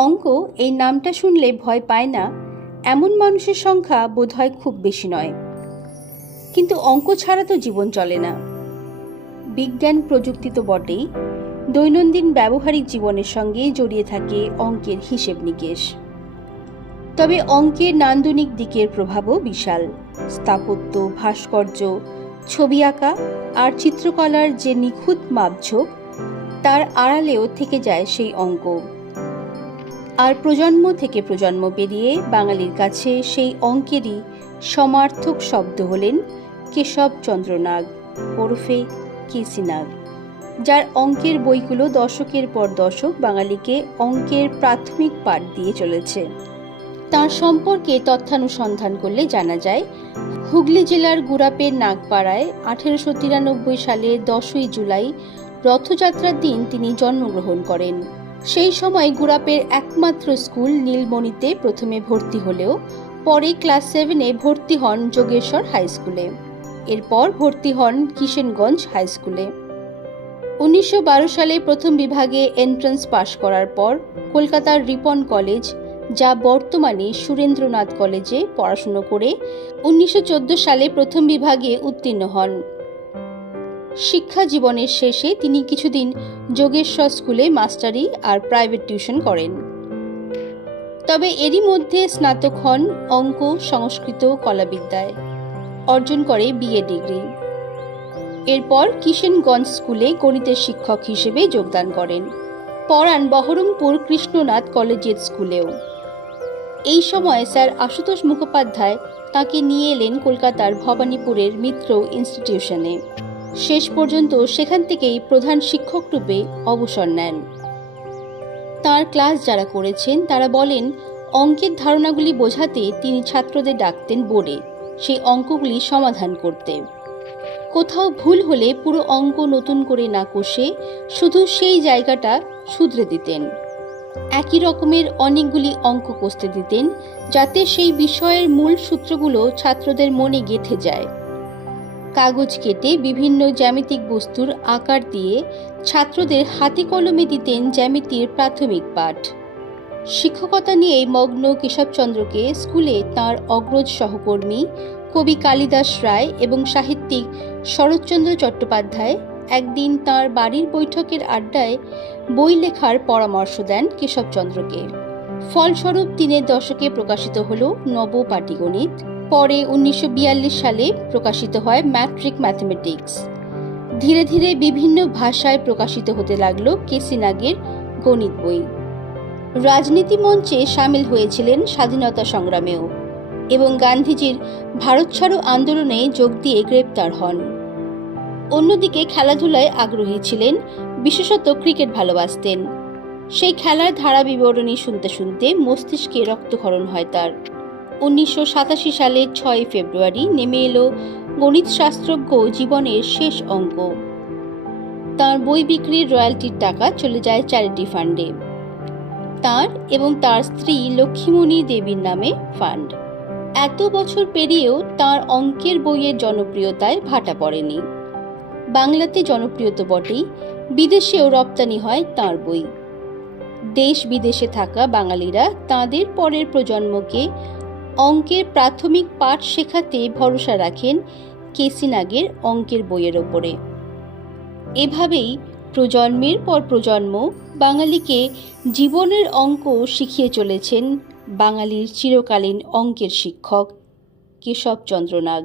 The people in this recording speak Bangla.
অঙ্ক এই নামটা শুনলে ভয় পায় না। এমন মানুষের সংখ্যা বোধহয় খুব বেশি নয়। কিন্তু অঙ্ক ছাড়া তো জীবন চলে না। বিজ্ঞান, প্রযুক্তি তো বটেই। দৈনন্দিন ব্যবহারিক জীবনের সঙ্গে জড়িয়ে থাকে অঙ্কের হিসেব নিকেশ। তবে অঙ্কের নান্দনিক দিকের প্রভাবও বিশাল। স্থাপত্য, ভাস্কর্য, ছবি আঁকা আর চিত্রকলার যে নিখুঁত মাপঝোঁক, তার আড়ালেও থেকে যায় সেই অঙ্ক। আর প্রজন্ম থেকে প্রজন্ম পেরিয়ে বাঙালির কাছে সেই অঙ্কেরই সমার্থক শব্দ হলেন কেশবচন্দ্র নাগ, ওরফে কেসি নাগ, যার অঙ্কের বইগুলো দশকের পর দশক বাঙালিকে অঙ্কের প্রাথমিক পাঠ দিয়ে চলেছে। তার সম্পর্কে তথ্যানুসন্ধান করলে জানা যায়, হুগলি জেলার গুড়াপের নাগপাড়ায় আঠেরোশো তিরানব্বই সালের দশই জুলাই রথযাত্রার দিন তিনি জন্মগ্রহণ করেন। সেই সময় গুড়াপের একমাত্র স্কুল নীলমণিতে প্রথমে ভর্তি হলেও পরে ক্লাস সেভেনে ভর্তি হন যোগেশ্বর হাই স্কুলে। এরপর ভর্তি হন কিষেনগঞ্জ হাই স্কুলে। উনিশশো বারো সালে প্রথম বিভাগে এন্ট্রান্স পাশ করার পর কলকাতার রিপন কলেজ, যা বর্তমানে সুরেন্দ্রনাথ কলেজে পড়াশুনো করে, উনিশশো চোদ্দ সালে প্রথম বিভাগে উত্তীর্ণ হন। শিক্ষা জীবনের শেষে তিনি কিছুদিন যোগেশ্বর স্কুলে মাস্টারি আর প্রাইভেট টিউশন করেন। তবে এরই মধ্যে স্নাতক হন অঙ্ক, সংস্কৃত, কলাবিদ্যায়। অর্জন করে বিএ ডিগ্রি। এরপর কিষেনগঞ্জ স্কুলে গণিতের শিক্ষক হিসেবে যোগদান করেন। পড়ান বহরমপুর কৃষ্ণনাথ কলেজিয়েট স্কুলেও। এই সময় স্যার আশুতোষ মুখোপাধ্যায় তাকে নিয়ে এলেন কলকাতার ভবানীপুরের মিত্র ইনস্টিটিউশনে। শেষ পর্যন্ত সেখান থেকেই প্রধান শিক্ষক রূপে অবসর নেন। তার ক্লাস যারা করেছেন, তারা বলেন, অঙ্কের ধারণাগুলি বোঝাতে তিনি ছাত্রদের ডাকতেন বোর্ডে। সেই অঙ্কগুলি সমাধান করতে। কোথাও ভুল হলে পুরো অঙ্ক নতুন করে না কষে শুধু সেই জায়গাটা শুধরে দিতেন। একই রকমের অনেকগুলি অঙ্ক কষতে দিতেন, যাতে সেই বিষয়ের মূল সূত্রগুলো ছাত্রদের মনে গেঁথে যায়। কাগজ কেটে বিভিন্ন জ্যামিতিক বস্তুর আকার দিয়ে ছাত্রদের হাতে কলমে দিতেন জ্যামিতির প্রাথমিক পাঠ। শিক্ষকতা নিয়ে মগ্ন কেশবচন্দ্রকে স্কুলে তার অগ্রজ সহকর্মী কবি কালিদাস রায় এবং সাহিত্যিক শরৎচন্দ্র চট্টোপাধ্যায় একদিন তার বাড়ির বৈঠকের আড্ডায় বই লেখার পরামর্শ দেন কেশবচন্দ্রকে। ফলস্বরূপ তিনের দশকে প্রকাশিত হল নব পাটিগণিত পরে উনিশশো বিয়াল্লিশ সালে প্রকাশিত হয় ম্যাট্রিক ম্যাথমেটিক্স। ধীরে ধীরে বিভিন্ন ভাষায় প্রকাশিত হতে লাগল কেসিনাগের গণিত বই। রাজনীতি মঞ্চে সামিল হয়েছিলেন স্বাধীনতা সংগ্রামেও এবং গান্ধীজির ভারত ছাড়ো আন্দোলনে যোগ দিয়ে গ্রেপ্তার হন। অন্যদিকে খেলাধুলায় আগ্রহী ছিলেন, বিশেষত ক্রিকেট ভালোবাসতেন। সেই খেলার ধারা বিবরণী শুনতে শুনতে মস্তিষ্কে রক্তক্ষরণ হয় তার। উনিশশো সাতাশি সালের ছয় ফেব্রুয়ারি নেমে এলো গণিতশাস্ত্রজ্ঞ জীবনের শেষ অঙ্ক। তার বই বিক্রির রয়্যালটির টাকা চলে যায় চ্যারিটি ফান্ডে। তার এবং তার স্ত্রী লক্ষ্মীমণি দেবীর নামে ফান্ড। এত বছর পেরিয়েও তার অঙ্কের বইয়ের জনপ্রিয়তায় ভাটা পড়েনি। বাংলাতে জনপ্রিয় তো বটেই, বিদেশেও রপ্তানি হয় তার বই। দেশ বিদেশে থাকা বাঙালিরা তাদের পরের প্রজন্মকে অঙ্কের প্রাথমিক পাঠ শেখাতে ভরসা রাখেন কেসি নাগের অঙ্কের বইয়ের ওপরে। এভাবেই প্রজন্মের পর প্রজন্ম বাঙালিকে জীবনের অঙ্ক শিখিয়ে চলেছেন বাঙালির চিরকালীন অঙ্কের শিক্ষক কেশবচন্দ্র নাগ।